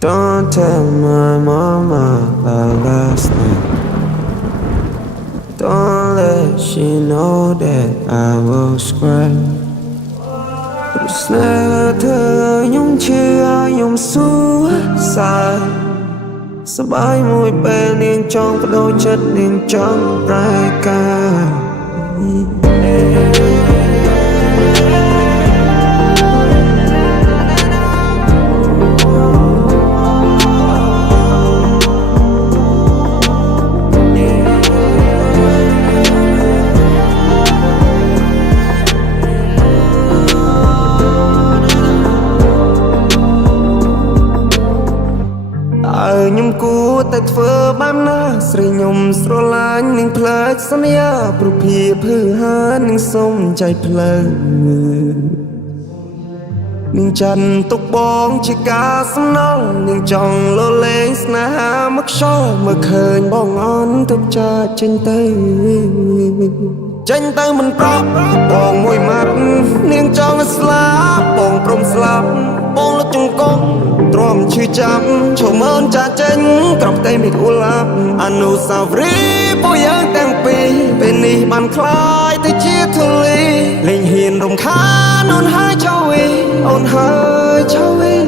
Don't tell my mama about last night. Don't let she know that I was cry. Snare เธอខ្ញុំเชื่อខ្ញុំសួរសាសบายមួយពេលនាងចង់បដូរចិត្តនាងចង់ប្រែការខ្ញុំគួរតែធ្វើបែបណាស្រីខ្ញុំស្រឡាញ់នឹងផ្លែកសន្យាព្រោះភាពភឺហានឹងសុំใจផ្លូវនឹងចាន់ទុកបងជាការសំណល់នឹងចង់លលេងស្នេហាមកខ្យល់មើលឃើញបងអន់ទុកចាចេញទៅមិនប្រាប់បងមួយម៉ាត់នាងចង់ស្លាប់បងព្រមស្លាប់បងលុតចង្កងទ្រាំឈឺចាប់ឈរមើលចាចេញក្រប់តែមិនអ៊ូឡាប់អនុស្សាវរីយ៍ពួកយើងទាំងពីរពេលនេះបានคล้ายទៅជាធូលីលេងហ៊ានរំខានអូនហើយចៅវីអូនហើយចៅវី